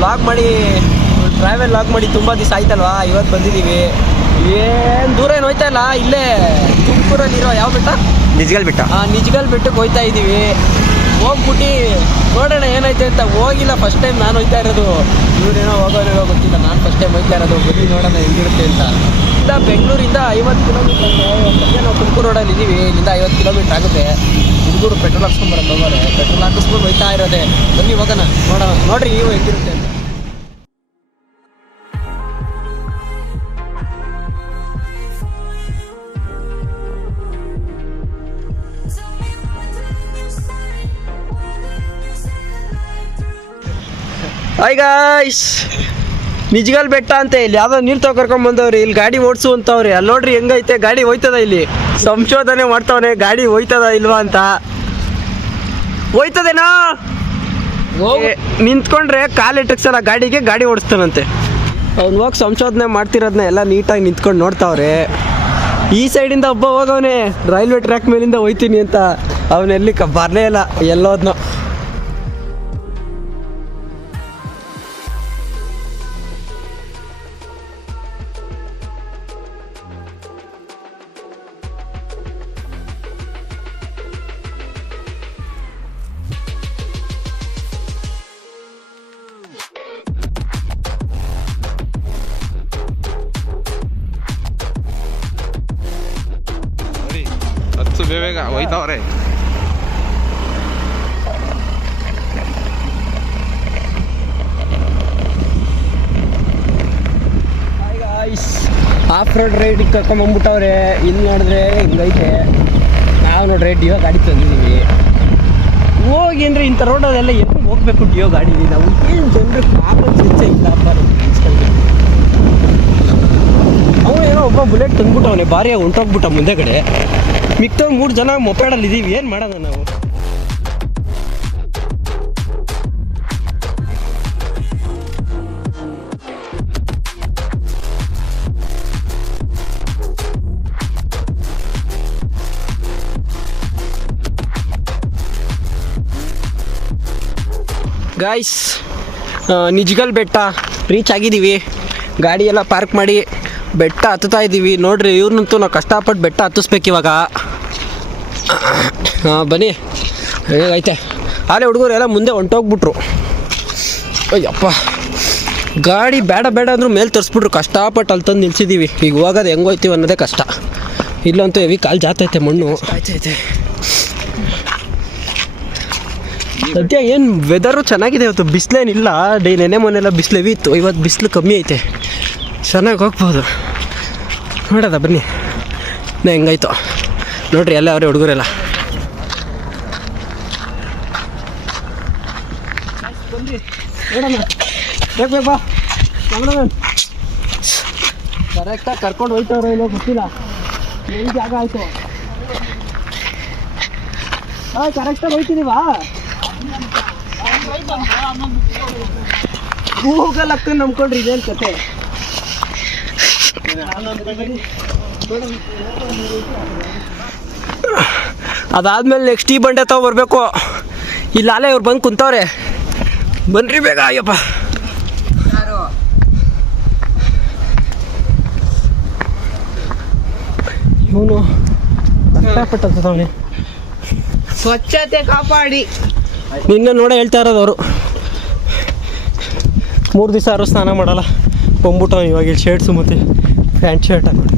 Vlog ಮಾಡಿ travel vlog ಮಾಡಿ ತುಂಬ ದಿವಸ ಆಯ್ತಲ್ವಾ. ಇವತ್ತು ಬಂದಿದ್ದೀವಿ. ಏನು ದೂರ ಏನು ಹೋಯ್ತಾ ಇಲ್ಲ, ಇಲ್ಲೇ ತುಮಕೂರಲ್ಲಿರೋ ಯಾವ ಬೆಟ್ಟ, ನಿಜ್ಗಲ್ ಬೆಟ್ಟ. ನಿಜ್ಗಲ್ ಬೆಟ್ಟಕ್ಕೆ ಹೋಯ್ತಾ ಇದ್ದೀವಿ. ಹೋಗ್ಬಿಟ್ಟು ನೋಡೋಣ ಏನೈತೆ ಅಂತ. ಹೋಗಿಲ್ಲ, ಫಸ್ಟ್ ಟೈಮ್ ನಾನು ಹೋಯ್ತಾ ಇರೋದು. ಇವರೇನೋ ಹೋಗೋನೇನೋ ಗೊತ್ತಿಲ್ಲ, ನಾನು ಫಸ್ಟ್ ಟೈಮ್ ಹೋಯ್ತಾ ಇರೋದು. ಬನ್ನಿ ನೋಡೋಣ ಹೆಂಗಿರುತ್ತೆ ಅಂತ. ಇಲ್ಲಿಂದ ಬೆಂಗಳೂರಿಂದ 50 ಕಿಲೋಮೀಟರ್ ಸದ್ಯ ನಾವು ತುಮಕೂರು ರೋಡಲ್ಲಿ ಇದ್ದೀವಿ. ಇಲ್ಲಿಂದ 50 ಕಿಲೋಮೀಟ್ರ್ ಆಗುತ್ತೆ. ಹುಡುಗರು ಪೆಟ್ರೋಲ್ ಹಾಕ್ಸ್ಕೊಂಬರೋದು ಹೋಗೋರೆ, ಪೆಟ್ರೋಲ್ ಹಾಕಿಸ್ಕೊಂಡು ಹೋಯ್ತಾ ಇರೋದೆ. ಬನ್ನಿ ಹೋಗೋಣ, ನೋಡೋಣ. ನೋಡ್ರಿ ನೀವು ಹೆಂಗಿರುತ್ತೆ ಅಂತ. ಹಾಯ್ ಗಾಯ್ಸ್, ನಿಜ್ಗಲ್ ಬೆಟ್ಟ ಅಂತ ಇಲ್ಲಿ ಯಾವುದೋ ನೀರು ತಗೊಂಡ್ಬಂದವ್ರಿ. ಇಲ್ಲಿ ಗಾಡಿ ಓಡಿಸು ಅಂತವ್ರಿ. ಅಲ್ಲಿ ನೋಡ್ರಿ ಹೆಂಗೈತೆ, ಗಾಡಿ ಹೋಯ್ತದ. ಇಲ್ಲಿ ಸಂಶೋಧನೆ ಮಾಡ್ತಾವನೆ, ಗಾಡಿ ಹೋಯ್ತದ ಇಲ್ವಾ ಅಂತ. ಹೋಯ್ತದೇನೋ, ನಿಂತ್ಕೊಂಡ್ರೆ ಕಾಲು ಇಟ್ಟಕ್ಸಲ್ಲ ಗಾಡಿಗೆ, ಗಾಡಿ ಓಡಿಸ್ತಾನಂತೆ. ಅವ್ನು ಹೋಗಿ ಸಂಶೋಧನೆ ಮಾಡ್ತಿರೋದನ್ನ ಎಲ್ಲ ನೀಟಾಗಿ ನಿಂತ್ಕೊಂಡು ನೋಡ್ತಾವ್ರೆ. ಈ ಸೈಡಿಂದ ಒಬ್ಬ ಹೋಗವನೆ, ರೈಲ್ವೆ ಟ್ರ್ಯಾಕ್ ಮೇಲಿಂದ ಹೋಯ್ತೀನಿ ಅಂತ. ಅವನೆಲ್ಲಿ ಬರಲೇ ಇಲ್ಲ, ಎಲ್ಲೋದ್ನೋ. ಬೇಗ ಹೋಯ್ತವ್ರೆ. Of road ರೈಡಿಗೆ ಕರ್ಕೊಂಬಂದ್ಬಿಟ್ಟವ್ರೆ. ಇಲ್ಲಿ ನೋಡಿದ್ರೆ ಹಿಂಗೈತೆ. ನಾವು ನೋಡ್ರಿ ಡಿಯೋ ಗಾಡಿ ತಂದಿದ್ದೀವಿ. ಹೋಗಿ ಅಂದ್ರೆ ಇಂಥ ರೋಡಲ್ಲೆಲ್ಲ ಎಲ್ಲಿ ಹೋಗ್ಬೇಕು ಡಿಯೋ ಗಾಡಿ. ನಾವು ಏನು ಜನರಿಗೆ ಕಾಮನ್ ಸೆನ್ಸೇ ಇಲ್ಲ. ಅವನು ಏನೋ ಒಬ್ಬ ಬುಲೆಟ್ ತಂದ್ಬಿಟ್ಟವನೆ, ಭಾರಿಯಾಗಿ ಹೊಂಟೋಗ್ಬಿಟ್ಟ ಮುಂದೆ ಕಡೆ. ಮಿಕ್ತ 3 ಜನ ಮೊಪೆಡಲ್ಲಿ ಇದ್ದೀವಿ. ಏನು ಮಾಡೋಣ ನಾವು? ಗಾಯ್ಸ್, ನಿಜ್ಗಲ್ ಬೆಟ್ಟ ರೀಚ್ ಆಗಿದ್ದೀವಿ. ಗಾಡಿ ಎಲ್ಲ ಪಾರ್ಕ್ ಮಾಡಿ ಬೆಟ್ಟ ಹತ್ತುತ್ತಾ ಇದ್ದೀವಿ. ನೋಡ್ರಿ, ಇವ್ರನ್ನಂತೂ ನಾವು ಕಷ್ಟಪಟ್ಟು ಬೆಟ್ಟ ಹತ್ತಿಸ್ಬೇಕು ಇವಾಗ. ಬನ್ನಿ, ಹೇಗೈತೆ. ಆಲೇ ಹುಡುಗರು ಎಲ್ಲ ಮುಂದೆ ಹೊಂಟೋಗ್ಬಿಟ್ರು. ಅಯ್ಯಪ್ಪ, ಗಾಡಿ ಬೇಡ ಬೇಡ ಅಂದರೂ ಮೇಲೆ ತರಿಸ್ಬಿಟ್ರು. ಕಷ್ಟಪಟ್ಟು ಅಲ್ಲಿ ತಂದು ನಿಲ್ಸಿದ್ದೀವಿ. ಈಗ ಹೋಗೋದು ಹೆಂಗೆ ಹೋಯ್ತೀವಿ ಅನ್ನೋದೇ ಕಷ್ಟ. ಇಲ್ಲಂತೂ ಹೆವಿ ಕಾಲು ಜಾತೈತೆ, ಮಣ್ಣು ಆಯ್ತೈತೆ. ಸದ್ಯ ಏನು ವೆದರು ಚೆನ್ನಾಗಿದೆ ಇವತ್ತು. ಬಿಸಿಲೇನಿಲ್ಲ. ನೆನೆ ಮೊನ್ನೆಲ್ಲ ಬಿಸಿಲು ಹೆವಿ ಇತ್ತು. ಇವತ್ತು ಬಿಸಿಲು ಕಮ್ಮಿ ಐತೆ, ಚೆನ್ನಾಗಿ ಹೋಗ್ಬೋದು. ನೋಡೋದ ಬನ್ನಿ ನಾ ಹೆಂಗಾಯ್ತು ನೋಡ್ರಿ. ಎಲ್ಲ ಅವರೇ ಹುಡುಗರೆಲ್ಲ. ಬನ್ನಿ ನೋಡೋಣ. ಬೇಕು ಬಾ ನೋಡೋಣ. ಕರೆಕ್ಟಾಗಿ ಕರ್ಕೊಂಡು ಹೋಯ್ತವ್ರೋ ಇಲ್ಲೋ ಗೊತ್ತಿಲ್ಲ. ಏನು ಜಾಗ ಆಯಿತು. ಕರೆಕ್ಟಾಗಿ ಹೋಯ್ತಿದ್ದೀವಾ? ಗೂಗಲ್ ಅಕ್ಕನ ನಂಬ್ಕೊಂಡ್ರಿ, ಇದೇನು ಕತೆ. ಅದಾದ್ಮೇಲೆ ನೆಕ್ಸ್ಟ್ ಈ ಬಂಡೆ ತಾವು ಬರಬೇಕು. ಇಲ್ಲ ಅಲ್ಲೇ ಇವ್ರು ಬಂದು ಕುಂತವ್ರೆ. ಬನ್ರಿ ಬೇಗ. ಅಯ್ಯಪ್ಪ, ಇವನು ಕಷ್ಟಪಟ್ಟವನೇ. ಸ್ವಚ್ಛತೆ ಕಾಪಾಡಿ. ನಿನ್ನ ನೋಡ ಹೇಳ್ತಾ ಇರೋದು ಅವರು. 3 ದಿವಸ ಯಾರು ಸ್ನಾನ ಮಾಡಲ್ಲ. ಬಂದ್ಬಿಟ್ಟು ಇವಾಗ ಇಲ್ಲಿ ಶರ್ಟ್ಸು ಮತ್ತು ಪ್ಯಾಂಟ್ ಶರ್ಟ್ ಹಾಕೊಂಡು.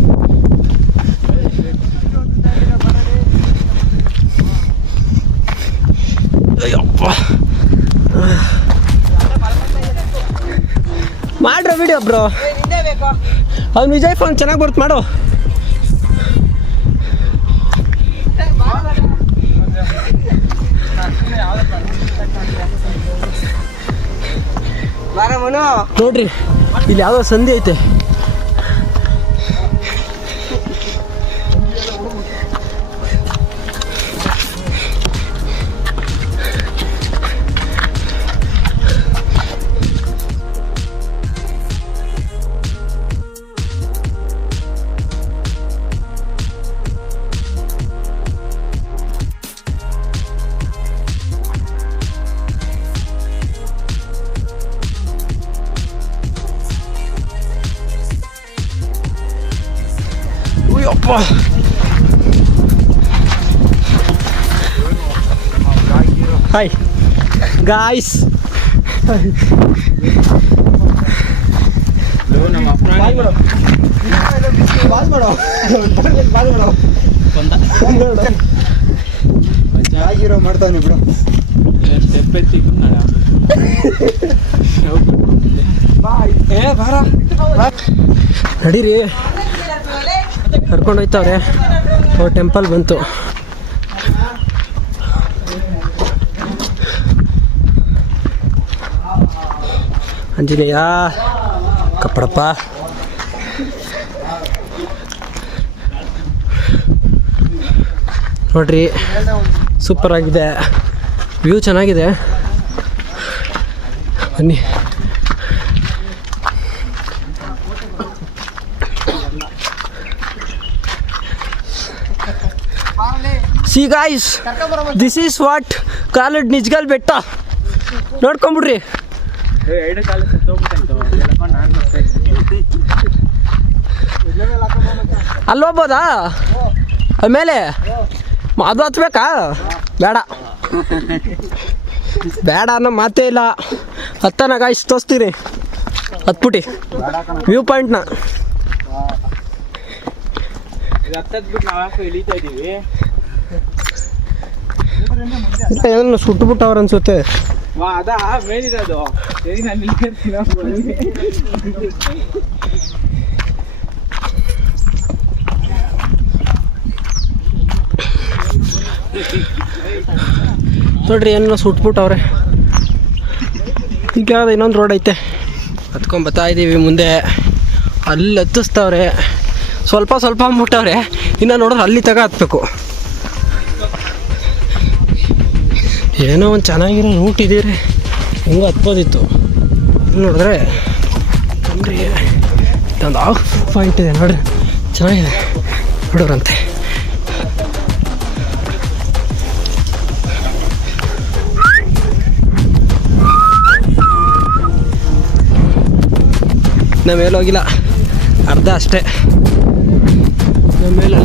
ಅಯ್ಯಪ್ಪ, ಮಾಡ್ರ ವಿಡಿಯೋ ಬ್ರೋ. ಅವ್ನು ವಿಜಯ್ ಫೋನ್ ಚೆನ್ನಾಗಿ ಬರುತ್ತೆ, ಮಾಡು. ನೋಡ್ರಿ, ಇಲ್ಲಿ ಯಾವುದೋ ಸಂಧಿ ಐತೆ. ಯಪ್ಪ ಹಾಯ್ ಗಾಯ್ಸ್. ಮಾಡ್ತಾನೆ ಬಿಡು. ಸ್ಟೆಪ್ ಎತ್ತಿ ನಡೀರಿ ಕರ್ಕೊಂಡು ಹೋಯ್ತವ್ರೆ. ಟೆಂಪಲ್ ಬಂತು. ಆಂಜನೇಯ ಕಪ್ಪಡಪ್ಪ. ನೋಡ್ರಿ ಸೂಪರ್ ಆಗಿದೆ, ವ್ಯೂ ಚೆನ್ನಾಗಿದೆ. ಬನ್ನಿ. See guys, this is what called Nijagal Betta. ನೋಡ್ಕೊಂಬಿಡ್ರಿ. ಅಲ್ಲಿ ಹೋಗ್ಬೋದಾ ಆಮೇಲೆ? ಅದು ಹತ್ಬೇಕಾ? ಬೇಡ ಬೇಡ ಅನ್ನೋ ಮಾತೇ ಇಲ್ಲ. ಹತ್ತನ ಗಾಯ್ಸ್ ತೋರಿಸ್ತೀರಿ, ಹತ್ಬಿಟ್ಟು ವ್ಯೂ ಪಾಯಿಂಟ್ನ. ಏನೋ ಸುಟ್ಬಿಟ್ಟವ್ರು ಅನ್ಸುತ್ತೆ. ನೋಡ್ರಿ ಏನೋ ಸುಟ್ಬಿಟ್ಟವ್ರೆ. ಈಗ ಇನ್ನೊಂದು ರೋಡ್ ಐತೆ, ಹತ್ಕೊಂಬತ್ತಾ ಇದ್ದೀವಿ ಮುಂದೆ. ಅಲ್ಲಿ ಹತ್ತಿಸ್ತವ್ರೆ, ಸ್ವಲ್ಪ ಸ್ವಲ್ಪ ಅಂದ್ಬಿಟ್ಟವ್ರೆ. ಇನ್ನು ನೋಡಿದ್ರೆ ಅಲ್ಲಿ ತಗ ಹತ್ಬೇಕು. ಏನೋ ಒಂದು ಚೆನ್ನಾಗಿರೋ ರೂಟ್ ಇದೀರಿ, ಹೆಂಗೆ ಹತ್ಬೋದಿತ್ತು. ನೋಡಿದ್ರೆ ನೋಡ್ರಿ ಇದೊಂದು ಆಫ್ ಪಾಯಿಂಟ್ ಇದೆ ನೋಡ್ರಿ, ಚೆನ್ನಾಗಿದೆ ನೋಡೋರಂತೆ. ನಮ್ಮ ಮೇಲೆ ಹೋಗಿಲ್ಲ, ಅರ್ಧ ಅಷ್ಟೇ. ನಮ್ಮ ಮೇಲೆ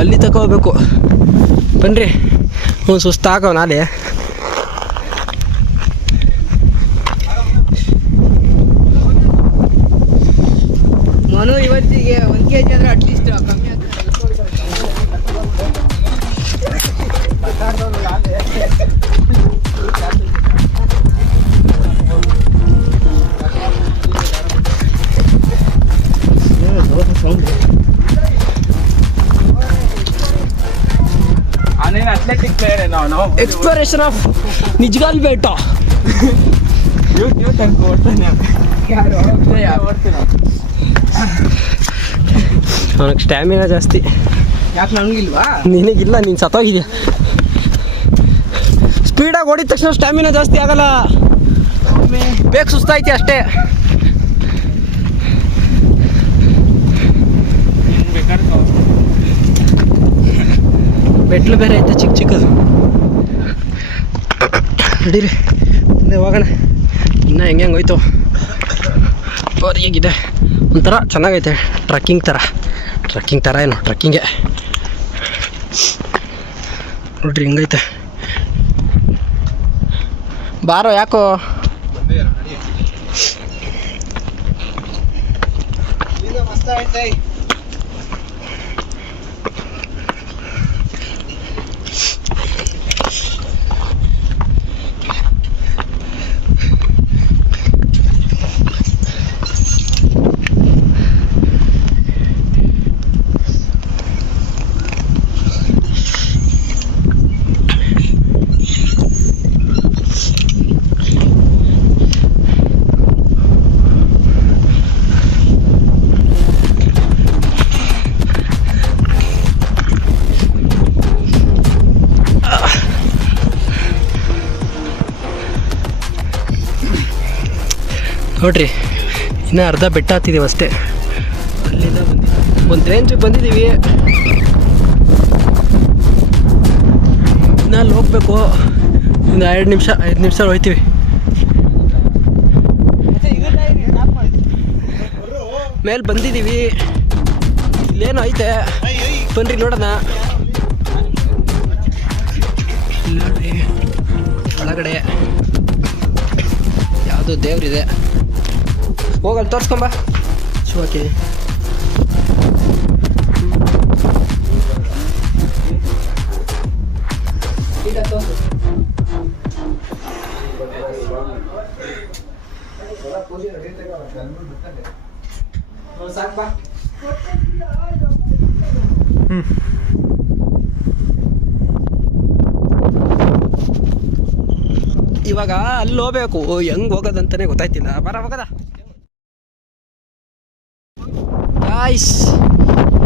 ಅಲ್ಲಿ ತಗೋಬೇಕು. ಬನ್ನಿರಿ, ಒಂದು ಸುಸ್ತಾಗೋ ನಾಳೆ. ಮನು ಇವತ್ತಿಗೆ 1 kg ಅಂದರೆ ಅಟ್ಲೀಸ್ಟ್ ಕಮ್ಮಿ ಆಗ್ತದೆ. ಅಥ್ಲೆಟಿಕ್ ಪ್ಲೇಯರ್ ಎಕ್ಸ್ಪ್ಲೋರೇಷನ್ ಆಫ್ ನಿಜ್ಗಲ್ ಬೆಟ್ಟ. ಅವನಿಗೆ ಸ್ಟ್ಯಾಮಿನಾ ಜಾಸ್ತಿ. ಯಾಕೆ ನನಗಿಲ್ವಾ? ನಿನಗಿಲ್ಲ, ನೀನು ಸತ್ತೋಗಿದ್ಯಾ. ಸ್ಪೀಡಾಗಿ ಓಡಿದ ತಕ್ಷಣ ಸ್ಟ್ಯಾಮಿನಾ ಜಾಸ್ತಿ ಆಗಲ್ಲ, ಬೇಗ ಸುಸ್ತಾಯ್ತಿ ಅಷ್ಟೇ. ಮೆಟ್ಲು ಬೇರೆ ಐತೆ ಚಿಕ್ಕ ಚಿಕ್ಕದು. ನಡೀರಿ ಮುಂದೆ ಹೋಗೋಣ. ಇನ್ನೂ ಹೆಂಗೆ ಹೋಯ್ತು ಹೇಗಿದೆ. ಒಂಥರ ಚೆನ್ನಾಗೈತೆ, ಟ್ರಕ್ಕಿಂಗ್ ಥರ ಏನು ಟ್ರಕ್ಕಿಂಗೆ. ನೋಡ್ರಿ ಹೆಂಗೈತೆ. ಬಾರೋ, ಯಾಕೋ ನೋಡ್ರಿ, ಇನ್ನೂ ಅರ್ಧ ಬೆಟ್ಟ ಹತ್ತಿದ್ದೀವಿ ಅಷ್ಟೇ. ಅಲ್ಲಿಂದ ಒಂದು ರೇಂಜಿಗೆ ಬಂದಿದ್ದೀವಿ. ಇನ್ನು ಅಲ್ಲಿ ಹೋಗ್ಬೇಕು. ಇನ್ನು 5 ನಿಮಿಷ ಹೋಗ್ತೀವಿ. ಮೇಲೆ ಬಂದಿದ್ದೀವಿ. ಇಲ್ಲೇನೋ ಐತೆ ಬನ್ರಿ ನೋಡೋಣ. ನೋಡಿ ಒಳಗಡೆ ಯಾವುದೋ ದೇವ್ರಿದೆ, ಹೋಗಲ್ಲಿ ತೋರಿಸ್ಕೊಂಬ. ಶೂ ಹಾಕಿದೆ. ಸಾಕ್ಬಾ. ಇವಾಗ ಅಲ್ಲಿ ಹೋಗ್ಬೇಕು, ಹೆಂಗ್ ಹೋಗೋದಂತಾನೆ ಗೊತ್ತಾಯ್ತಿಲ್ಲ. ಬರ ಹೋಗದ ಗಾಯ್ಸ್,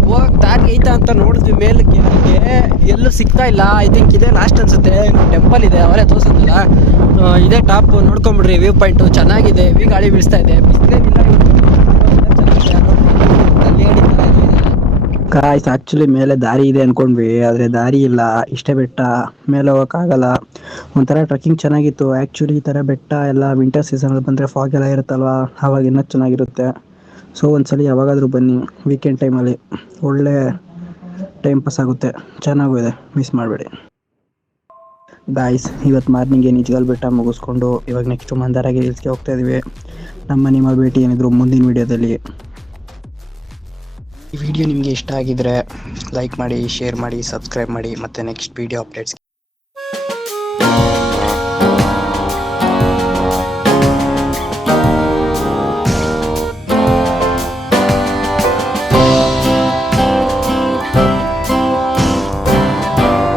ಹೋಗಕ್ ದಾರಿ ಐತಾ ಅಂತ ನೋಡಿದ್ವಿ ಮೇಲಕ್ಕೆ, ಎಲ್ಲೂ ಸಿಗ್ತಾ ಇಲ್ಲ. ಐ ಥಿಂಕ್ ಇದೇ ಲಾಸ್ಟ್ ಅನ್ಸುತ್ತೆ. ಟೆಂಪಲ್ ಇದೆ, ಅವರೇ ತೋರಿಸಿದ್ರಲ್ಲ, ಇದೇ ಟಾಪ್. ನೋಡ್ಕೊಂಬಿಡ್ರಿ, ವ್ಯೂ ಪಾಯಿಂಟು ಚೆನ್ನಾಗಿದೆ. ಹೆವಿ ಗಾಳಿ ಬೀಳಿಸ್ತಾ ಇದೆ, ಬಿಸಿಲೇನಿಲ್ಲ. ಗಾಯ್ಸ್ ಆ್ಯಕ್ಚುಲಿ ಮೇಲೆ ದಾರಿ ಇದೆ ಅಂದ್ಕೊಂಡ್ವಿ, ಆದರೆ ದಾರಿ ಇಲ್ಲ. ಇಷ್ಟೇ ಬೆಟ್ಟ, ಮೇಲೆ ಹೋಗೋಕ್ಕಾಗಲ್ಲ. ಒಂಥರ ಟ್ರೆಕ್ಕಿಂಗ್ ಚೆನ್ನಾಗಿತ್ತು. ಆ್ಯಕ್ಚುಲಿ ಈ ಥರ ಬೆಟ್ಟ ಎಲ್ಲ ವಿಂಟರ್ ಸೀಸನಲ್ಲಿ ಬಂದರೆ ಫಾಗ್ ಎಲ್ಲ ಇರುತ್ತಲ್ವ, ಆವಾಗ ಇನ್ನೂ ಚೆನ್ನಾಗಿರುತ್ತೆ. ಸೊ ಒಂದ್ಸಲ ಯಾವಾಗಾದರೂ ಬನ್ನಿ, ವೀಕೆಂಡ್ ಟೈಮಲ್ಲಿ ಒಳ್ಳೆ ಟೈಮ್ ಪಾಸ್ ಆಗುತ್ತೆ, ಚೆನ್ನಾಗೂ ಇದೆ, ಮಿಸ್ ಮಾಡಬೇಡಿ. ಗಾಯ್ಸ್ ಇವತ್ತು ಮಾರ್ನಿಂಗ್ ನಿಜಗಲ್ ಬೆಟ್ಟ ಮುಗಿಸ್ಕೊಂಡು ಇವಾಗ ನೆಕ್ಸ್ಟು ಮಂದಾರಗಿರಿ ಹಿಲ್ಸ್ಗೆ ಹೋಗ್ತಾ ಇದ್ದೀವಿ. ನಿಮ್ಮ ಭೇಟಿ ಏನಿದ್ರು ಮುಂದಿನ ವೀಡಿಯೋದಲ್ಲಿ. ಈ ವಿಡಿಯೋ ನಿಮಗೆ ಇಷ್ಟ ಆಗಿದ್ರೆ ಲೈಕ್ ಮಾಡಿ, ಶೇರ್ ಮಾಡಿ, ಸಬ್ಸ್ಕ್ರೈಬ್ ಮಾಡಿ. ಮತ್ತು ನೆಕ್ಸ್ಟ್ ವೀಡಿಯೋ ಅಪ್ಡೇಟ್ಸ್